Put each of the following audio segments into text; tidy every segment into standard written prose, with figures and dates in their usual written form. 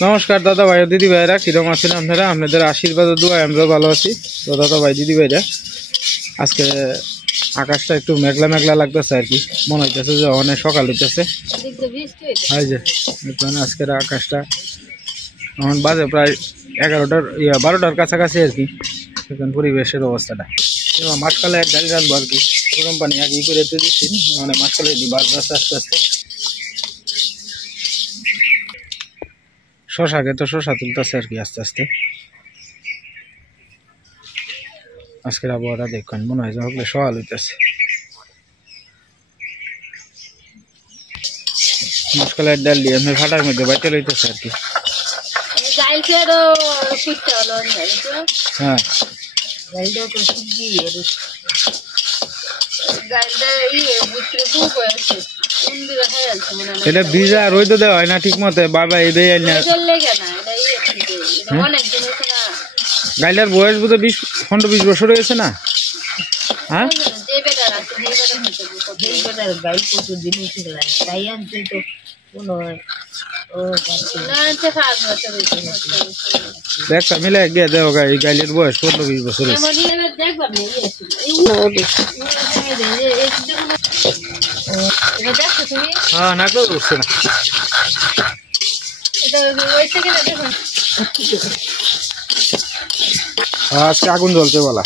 নমস্কার দাদা ভাই ও দিদি ভাইরা, কিরকম আছেন আপনারা? আপনাদের আশীর্বাদ ও দোয়ায় আমরা ভালো আছি। তো দাদা ভাই দিদি ভাইরা, আজকে আকাশটা একটু মেঘলা মেঘলা লাগতেছে আর কি, মনে হইতেছে যে অনেক সকাল হইতেছে। এই যে আজকের আকাশটা এখন বাজে প্রায় 11টার 12টার কাছাকাছি আর কি। এখন পরিবেশের অবস্থাটা মাঝখালে এক ডালি রাখবো আর কি, গরম পানি আগে করে দিচ্ছি, মানে মাঝখালে বাস আস্তে আস্তে শশাকে তো শশা তুলতেছে আর কি আস্তে আস্তে। আজকের আবহাওয়াটা দেখুন, মনে হয় যে সকাল হইতেছে। মাঝখালে ডাল দিয়ে আমি ফাটার মধ্যে বাইতে লইতেছে আর কি। হ্যাঁ এটা ভিজা রোদ দেওয়া হয় না ঠিক মতো বাবা এই দেয় না। গাইলার বয়স বোধ 15-20 বছর হয়েছে না? হ্যাঁ দেখা মিলে গিয়ে দেও গাই, গাইলের বয়স 15-20 বছর হয়েছে। হ্যাঁ না কেউ উঠছে না। আজকে আগুন জ্বলছে বলা।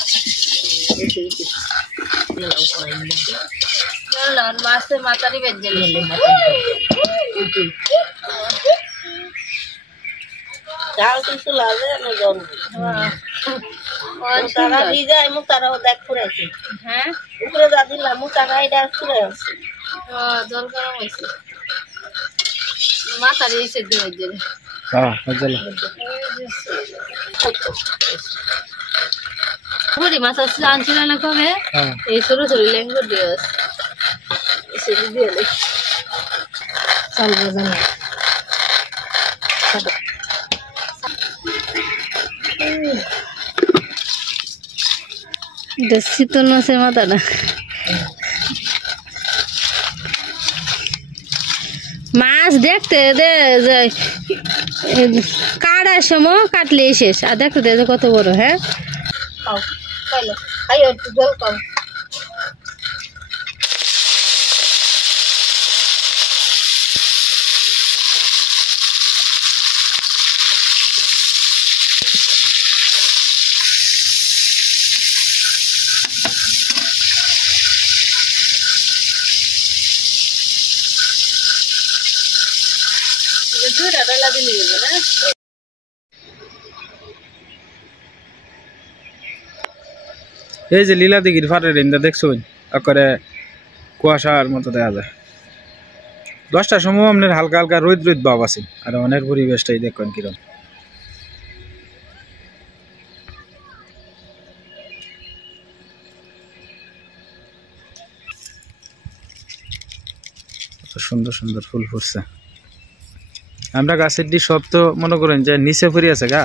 তারা ভিজায় মুখ তারা দেখ ফুরাইছে। হ্যাঁ উপরে যা দিলাম মুখ তারা এটা ফুরাই আছে। জল গরম হয়েছে মাথা দিয়েছে দিয়ে। হ্যাঁ বুড়ি মাছ আনছিল না কবে? এই ছোট ছোট লেঙ্গুর দিয়ে দিয়ে চাল বাজানো শীতল মাছের মাথাটা মাছ দেখতে দে কাটার সময় কাটলে শেষ, আর দেখতে দে কত বড়। হ্যাঁ জল খাও। এই যে লীলা দিঘির ফাটের ইন্দা দেখছো করে কুয়াশার মতো দেখা যায়। 10টার সময় আপনার হালকা হালকা রোদ রোদ ভাব আছে, আর অনেক পরিবেশটাই দেখুন কিরকম। সুন্দর সুন্দর ফুল ফুটছে। আমরা গাছের ডি সব তো মনে করেন যে নিচে ফুরি আছে গা,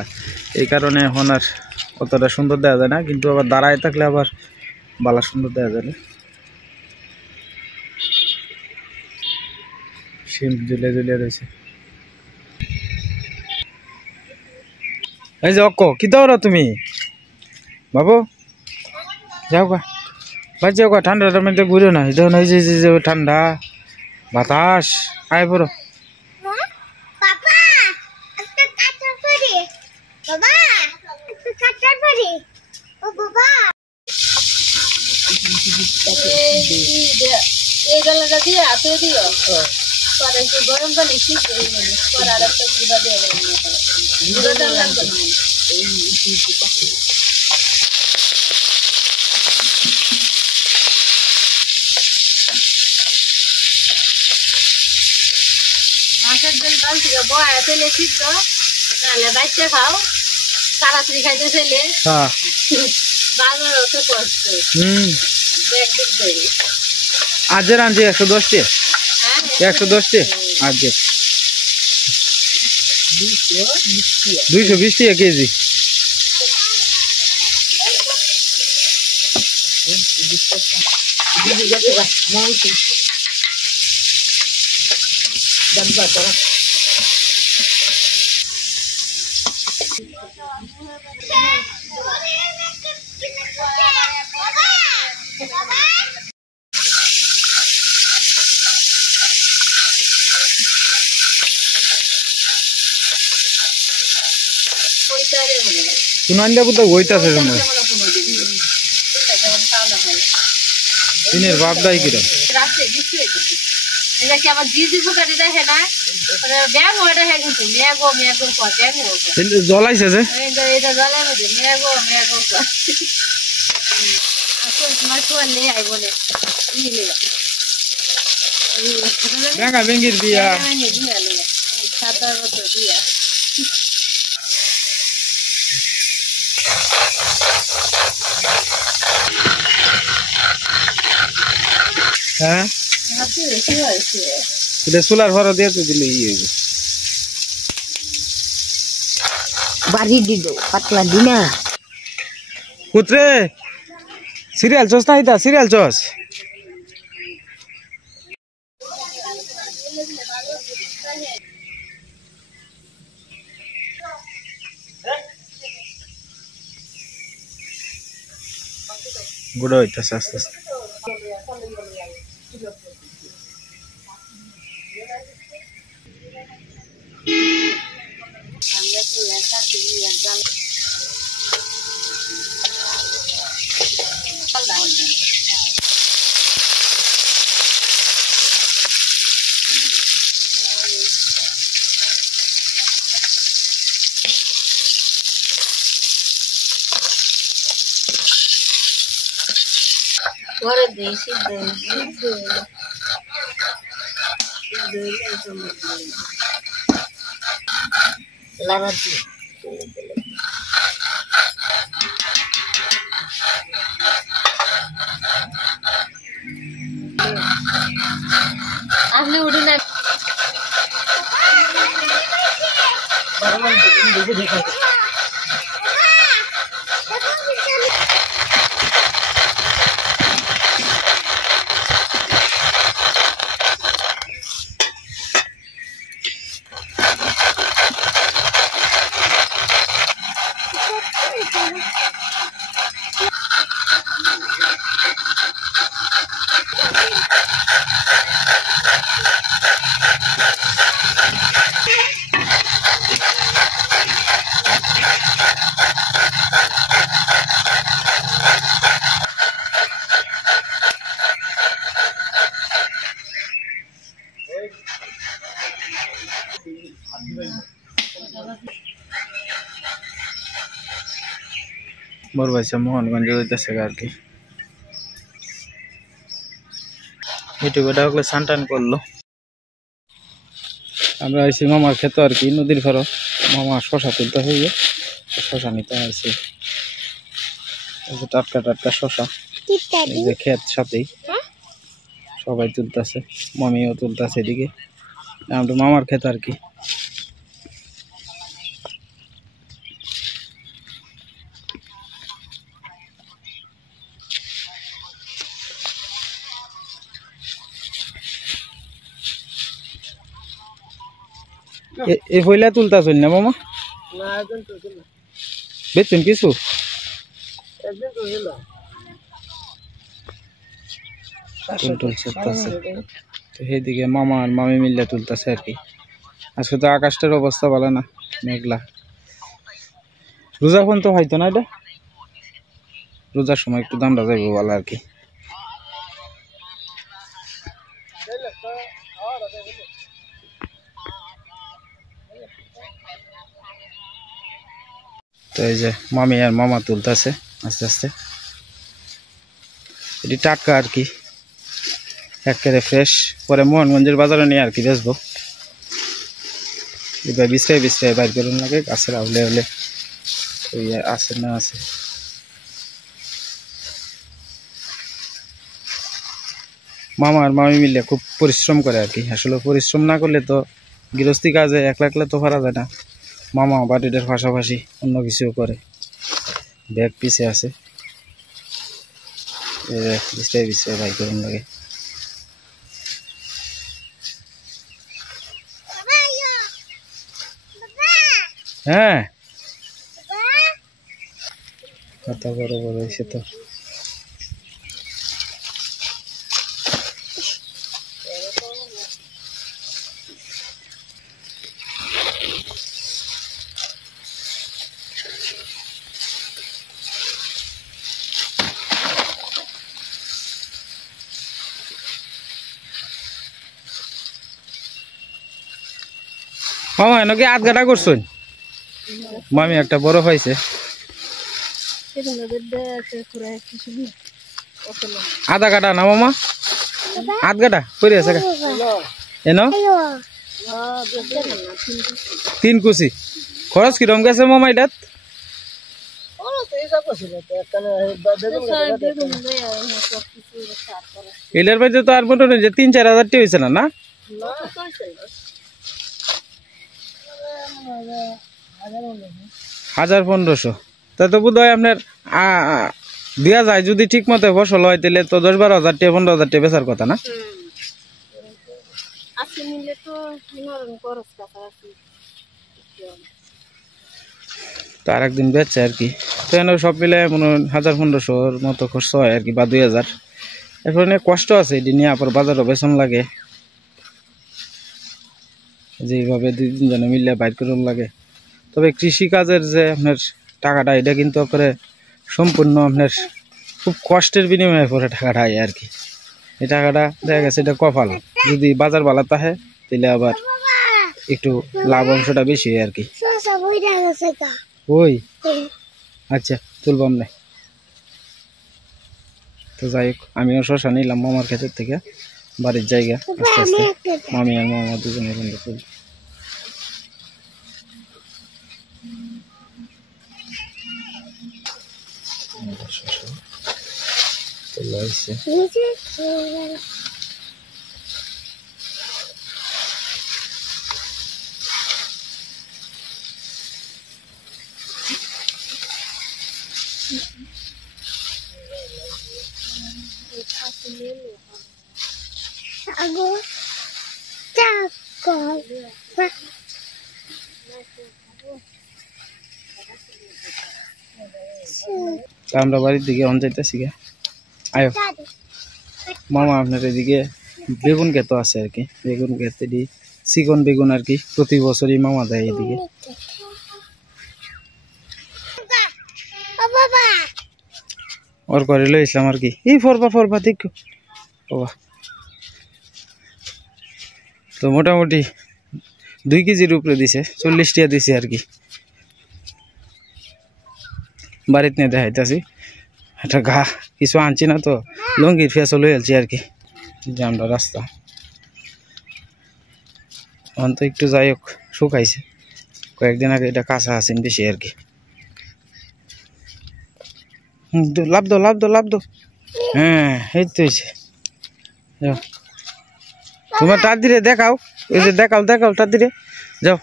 এই কারণে এখন আর অতটা সুন্দর দেখা যায় না, কিন্তু আবার দাঁড়ায় থাকলে আবার বালা সুন্দর দেখা যায়। শিম ঝুলে ঝুলে রয়েছে। এই যে অক্ক কি দাও তুমি বাবু, যাও গা ভাই যাও গা, ঠান্ডাটার মধ্যে ঘুরে না। এই যে ঠান্ডা বাতাস আয় পড়ো। গরম পানি আর একটা গুঁড়া দিয়ে গুঁড়াটা লাগবে না। মাছের জল কাল থেকে বয়া তেলে সিদ্ধ নাহলে বাইচে খাও, তাড়াতাড়ি খাইতে চাইলে বাজার অত কষ্ট। আজের আনছি 110 টাকা, 110 টাকা আজকে, 220 টাকা কেজি। सुनांदा बुद्ध गोइताছে সময় দিনের বাপ দাই কিরম রাতে বৃষ্টি হইতেছে এটা কি আবার জি জি ফুটাতে দেখে না ব্যাগ ওটা হয়ে গেছে মেঘো মেঘো কয় ব্যাগ জ্বলাইছে যে এটা জ্বলাই মধ্যে মেঘো মেঘো কয় আসলে তোমার চলে আই বলে নিলে ব্যাঙা বেঙ্গির বিয়া ছাতার মতো দিয়া হ্যাঁ এটা সোলার ভরা দিয়ে তো দিলে ইয়ে হইব বাড়ি দিল পাতলা দিনা কুত্রে সিরিয়াল চস না এটা সিরিয়াল চস গুড় হইতাছে আস্তে আস্তে করে দেশি লাগাচ্ছি আসলে উঠি না বড় ভাইসা মোহনগঞ্জ যাইতেছে আর কি ইউটিউবে ওগুলো সানটান করলো আমরা এসে মামার খেতে আর কি নদীর ফেরত মামা শশা তুলতে হয়ে শশা নিতে আসে টাটকা টাটকা শশা এই যে ক্ষেত সাথেই সবাই তুলতেছে মামিও তুলতেছে এদিকে আমরা মামার খেতে আর কি এই ফইলা তুলতাছুন না মামা বেচুন কিছু সেইদিকে মামা আর মামি মিললে তুলতেছে আর কি আজকে তো আকাশটার অবস্থা ভালো না মেঘলা রোজা ফোন তো হয়তো না এটা রোজার সময় একটু দামটা যাইব ভালো আর কি তো এই যে মামি আর মামা তুলতেছে আস্তে আস্তে এটি টাটকা আর কি একেবারে ফ্রেশ পরে মোহনগঞ্জের বাজারে নিয়ে আর কি বেচবো এবার বিছড়াই বিছড়াই বাইর করুন লাগে গাছের আউলে আউলে ওই আছে না আছে মামা আর মামি মিলে খুব পরিশ্রম করে আর কি আসলে পরিশ্রম না করলে তো গৃহস্থী কাজে একলা একলা তো পারা যায় না মামা বাড়িটার পাশাপাশি অন্য কিছুও করে ব্যাগ পিছে আছে বিছড়াই বিছড়াই বাইর করুন লাগে হ্যাঁ পাতা বড় বড় হয়েছে তো। মামা এনকে আধ গাটা করছুন মামি একটা বড় পাইছে আধা গাটা না মামা আধ গাটা করে আছে এন 3 কুচি খরচ কিরম গেছে মামা এটাত এটার মধ্যে তো আর মোটামুটি 3-4 হাজার টাকা হয়েছে না না 1500 তা তো বোধ হয় আপনার দেওয়া যায় যদি ঠিক মতো ফসল হয় তাহলে তো 10-12 হাজার টাকা 15 হাজার টাকা বেচার কথা না তার একদিন বেচছে আর কি তো সব মিলে মনে 1500-র মতো খরচ হয় আর কি বা 2000 এরপর অনেক কষ্ট আছে এটি নিয়ে আবার বাজারও বেতন লাগে যেভাবে 2-3 জনে মিলে বাইর করুন লাগে তবে কৃষিকাজের যে আপনার টাকাটা এটা কিন্তু আপনার সম্পূর্ণ আপনার খুব কষ্টের বিনিময়ে পরে টাকাটা হয় আর কি এই টাকাটা দেখা গেছে এটা কপাল যদি বাজার ভালো থাকে তাহলে আবার একটু লাভ অংশটা বেশি হয় আর কি ওই আচ্ছা তুলবাম না তো যাই হোক আমিও শশা নিলাম মামার ক্ষেতের থেকে বাড়ির জায়গা আস্তে আস্তে মামি আর মামা দুজনের বন্ধু তুল আমরা বাড়ির দিকে অন যাইতেছি আয়ো মামা আপনার এদিকে বেগুন ক্ষেত আছে আর কি বেগুন ক্ষেত এটি চিকন বেগুন আর কি প্রতি বছরই মামা দেয় এদিকে ওর করে লইছিলাম আর কি এই ফরবা দেখো বাবা তো মোটামুটি 2 কেজির উপরে দিছে 40 টাকা দিছে আর কি বাড়িতে নিয়ে দেখাইতেছি একটা ঘা কিছু আনছি না তো লঙ্গির ফেসও লই আলছি আর কি যে আমরা রাস্তা অন্ত একটু যাই হোক শুকাইছে কয়েকদিন আগে এটা কাঁচা আছেন বেশি আর কি লাভ দো হ্যাঁ এই তো হয়েছে তোমার টাট দিলে দেখাও এই যে দেখাও টাট দিলে যাও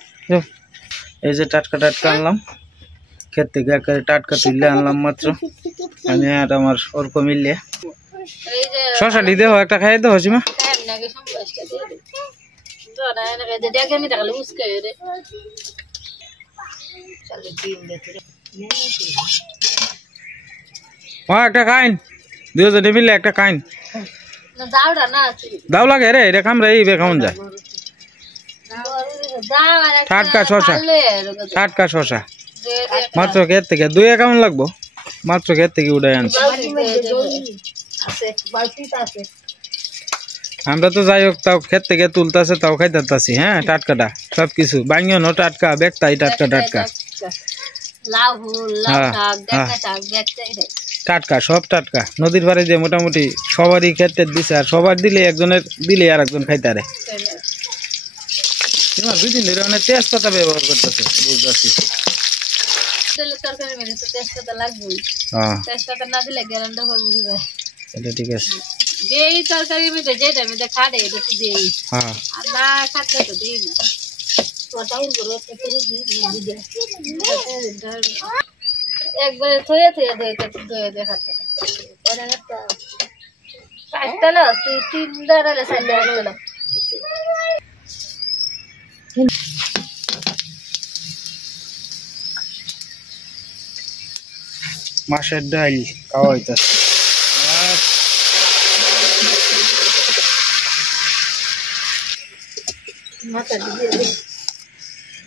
এই যে টাটকা আনলাম ক্ষেত থেকে একেবারে টাটকা তুললে আনলাম মাত্র আমি আর আমার অর্ক মিললে শশাটি দেহ একটা খাই দেহ সীমা একটা খাইন 2 জনে মিললে একটা খাইন দাও লাগে রে এটা খাম রে এই খাওন যায় টাটকা শশা মাত্র ক্ষেত থেকে 2 কেমন লাগবো মাত্র ক্ষেত থেকে উঠাই আনছি আমরা তো যাই হোক তাও ক্ষেত থেকে তুলতেছে তাও খাইতেছি হ্যাঁ টাটকাটা সবকিছু বাঙিও টাটকা বেগটাই টাটকা টাটকা সব টাটকা নদীর পাড়ে দিয়ে মোটামুটি সবারই ক্ষেত্রে দিছে আর সবার দিলে একজনের দিলে আর একজন খাইতারে 2 দিন ধরে অনেক তেজপাতা ব্যবহার করতেছে বুঝতেছি এটা ঠিক আছে একবারে থয়ে দেখাতে তিন দাঁড়ালে মাছের ডাল খাওয়া হইতাছে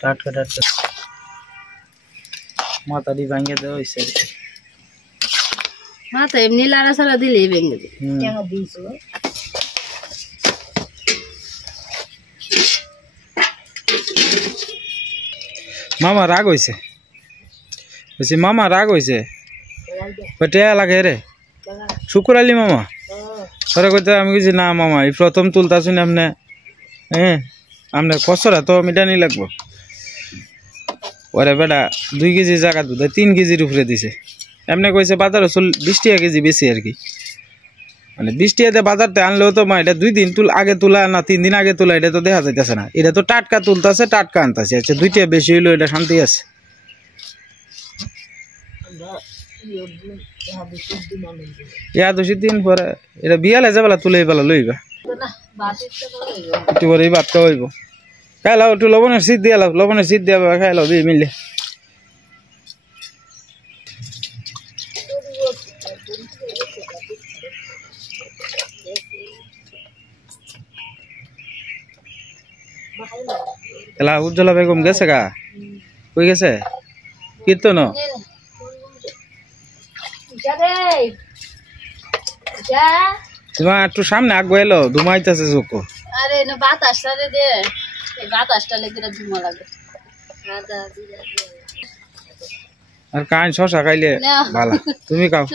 টাটকা টাটকা মাথাটি ভাঙে দেওয়া হয়েছে মাথা এমনি লাড়া ছাড়া দিলেই ভেঙে যায় মামা রাগ হয়েছে মামা রাগ হয়েছে টেয়া লাগে রে শুকুর আলী মামা তোরা কইতে আমি কইছি না মামা এই প্রথম তুলতাছুন আপনি হ্যাঁ আপনার খসরা তো মিটানি লাগবো ওরে বেটা 2 কেজি জায়গা দুধ 3 কেজির উপরে দিছে এমনি কইছে বাজারে 20 টাকা কেজি বেশি আর কি মানে 20 টাকাতে বাজারতে আনলেও তো মা এটা 2 দিন আগে তোলা না 3 দিন আগে তোলা এটা তো দেখা যাইতেছে না এটা তো টাটকা তুলতাছে টাটকা আনতাছে আচ্ছা 2 টাকা বেশি হইলো এটা শান্তি আছে ইয়া 2 দিন পরে এটা বিয়ালে যাবেলা তুলে বেলা লইবা একটু পরে ভাতটা হইব খাইলাও একটু লবণের শীত দিয়ে লবণের শীত দিয়ে খাইলাও দুই মিলে এলা উজ্জ্বলা বেগম গেছে গা কই গেছে কীর্তন তোমার একটু সামনে আগ এলো ধুমাইতেছে চোখ আরে না বাতাসটা রে দে বাতাসটা লেগে ধুমা লাগে আর কান শশা খাইলে ভালো তুমি খাও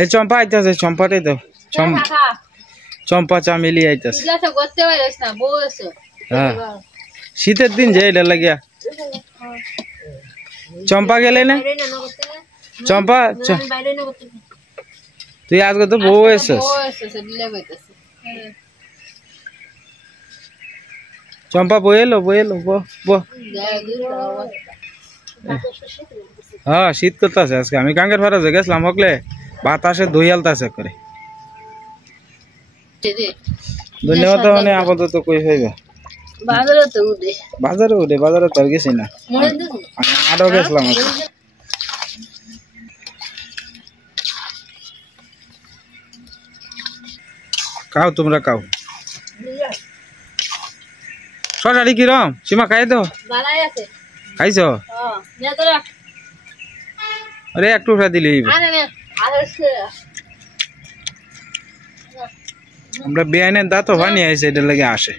এই চম্পা আইতাছে চম্পাটাই দাও চম্পা চামেলি আইতাছে করতে পারিস না বস হ্যাঁ শীতের দিন যে এটা লাগিয়া চম্পা গেলে না চম্পা তুই আজকে তো বউ এসেছিস চম্পা বইলো হ্যাঁ শীত করতেছে আজকে আমি কাঙ্গের ফারাজে গেছিলাম হকলে বাতাসে দইয়ালতাছে করে ধন্যবাদ মানে আপাতত কই হইবে বাজারে তো আর গেছি না আরো গেছিলাম খাও তোমরা খাও শশাটি কিরম সীমা খাই তো খাইছ আরে একটু টুকরা দিলি আমরা বেআইনের দাঁত ভানি আইছে এটার লাগে আসে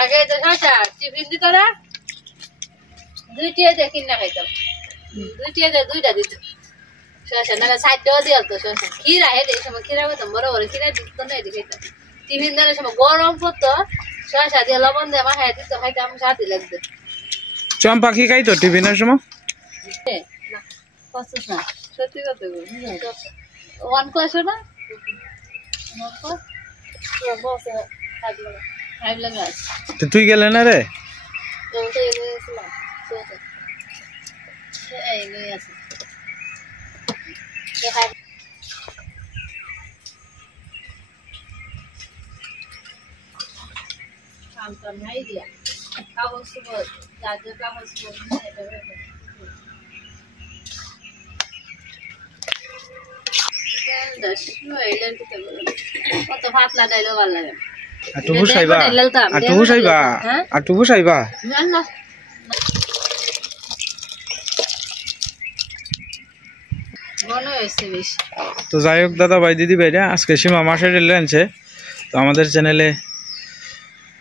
আগে তো শশা টিফিন দিত না 2 টাকা কিনা খাইতাম 2 টাকা 2টা দিত শশা না 60 টাকা দিয়াল তো শশা খিরা হেলে সময় খিরা হতো বড় বড় খিরা দিত না এদিকে খাইতাম টিফিন দেওয়ার সময় গরম পড়তো শশা দিয়ে লবণ দিয়ে মাখায় দিত খাইতাম শান্তি লাগতো চম্পা কি খাইতো টিফিনের সময় না কষ্ট না সত্যি কথা ওয়ান কোয়েশ্চন না তুই গেলে না রে কত পাতলা ডাইলো ভালো লাগে আটু বুসাইবা তো যাই হোক দাদা ভাই দিদি ভাইরা আজকে সীমা মাছের ডেল আনছে তো আমাদের চ্যানেলে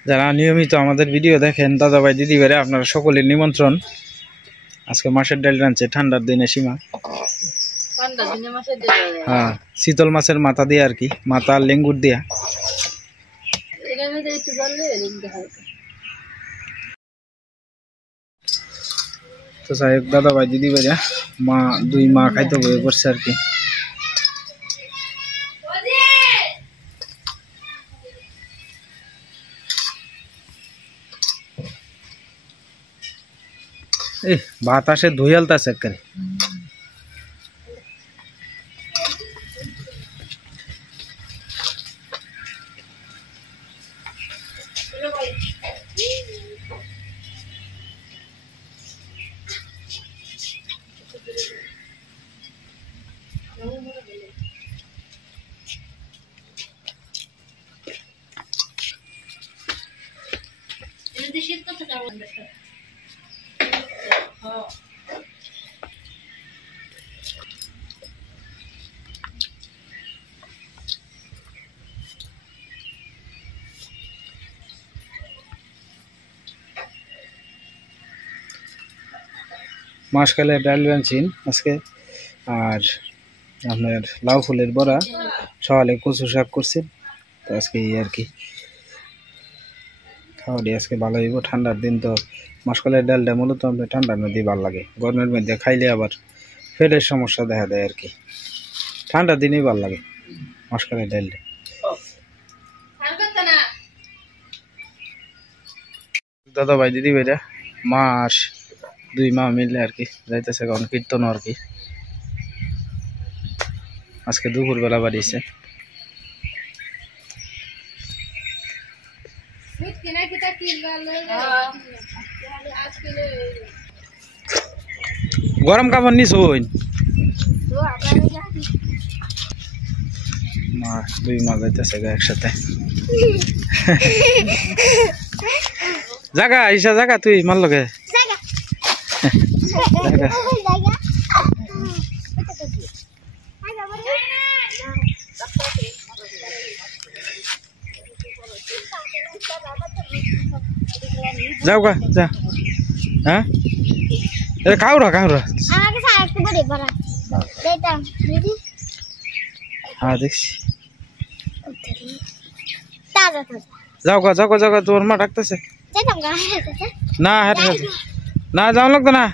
যারা নিয়মিত আমাদের ভিডিও দেখেন দাদা ভাই দিদি ভাইরা আপনারা সকলের নিমন্ত্রণ আজকে মাছের ডাল রাঁধছে ঠান্ডার দিনে সীমা হ্যাঁ শীতল মাছের মাথা দিয়ে আর কি মাথা আর লেঙ্গুর দিয়া তো যাই হোক দাদা ভাই দিদি ভাইরা দুই মা খাইতে বয়ে পড়ছে আর কি বাতাসে ধুইয়ালতাছে একবারে মাসকালের ডাল বানছেন আজকে আর আপনার লাউ ফুলের বড়া সকালে কচু শাক করছেন তো আজকে এই আর কি খাওয়া দিয়ে আজকে ভালো হইব ঠান্ডার দিন তো মাসকালের ডালটা মূলত আপনার ঠান্ডার মধ্যেই ভালো লাগে গরমের মধ্যে খাইলে আবার পেটের সমস্যা দেখা দেয় আর কি ঠান্ডার দিনেই ভালো লাগে মাসকালের ডালটা দাদা ভাই দিদি ভাইরা মাস 2 মা মিলে আর কি যাইতেছে কারণ কীর্তন আর কি আজকে দুপুরবেলা বাড়িয়েছে গরম কাপড় নিস মা 2 মা যাইতেছে একসাথে জাগা ঈশা জাগা তুই মার লগে যাও গা যা হ্যাঁ খাও রা হ্যাঁ দেখছি যাও গা তোমার মা ডাকতেছে না হেঁটে না যাও লাগতো না